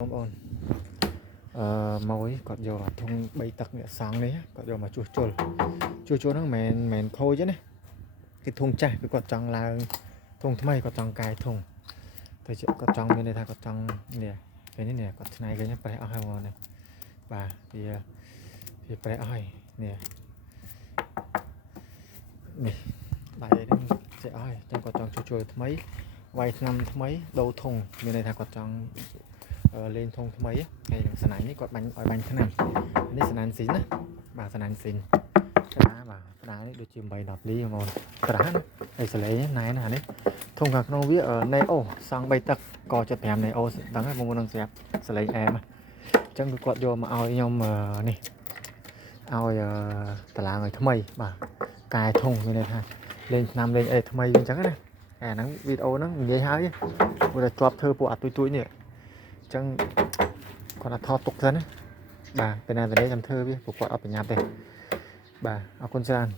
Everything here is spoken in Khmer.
បងប្អូនមកគាត់យកធុង3ទឹកនេះសង់នេះគាត់យកមកជួសជុលហ្នឹងមិនខូចទេណាគេធុងចាស់គឺគាត់ចង់ឡើងធុងថ្មីគាត់ចង់កែធុងតែគាត់ចង់មានន័យថាគាត់ចង់នេះពេលនេះនេះគាត់ឆ្នៃគេប្រេះអស់ហើយបងនេះបាទវាប្រេះអស់ហើយនេះដៃហ្នឹងចេះអស់ហើយចឹងគាត់ចង់ជួសជុលថ្មីវាយថ្នាំថ្មីដូរធុងមានន័យថាគាត់ចង់លេងធុងថ្មីហើយនឹងស្នាញ់នេះគាត់បាញ់ឲ្យបាញ់ថ្នាំនេះស្នាញ់ស៊ីនណាបាទស្នាញ់ស៊ីនក្តារបាទក្តារនេះដូចជា8 10លីហ្មងក្តារណាហើយសលេងណែណានេះធុងខាងក្នុងវាណេអូសង់3ទឹកក75ណេអូដឹងហើយបងប្អូននឹងស្រាប់សលេងអែមអញ្ចឹងគឺគាត់យកមកឲ្យខ្ញុំនេះឲ្យតឡាងឲ្យថ្មីបាទកែធុងមានន័យថាលេងថ្នាំលេងអីថ្មីអញ្ចឹងណាអាហ្នឹងវីដេអូហ្នឹងនិយាយហើយព្រោះតែជាប់ធ្វើពួកអាទុយនេះអញ្ចឹងគាត់ថាថតទុកសិនណាបាទពេលណាទៅនេះខ្ញុំធ្វើវាពួកគាត់អត់ប្រញាប់ទេបាទអរគុណច្រើន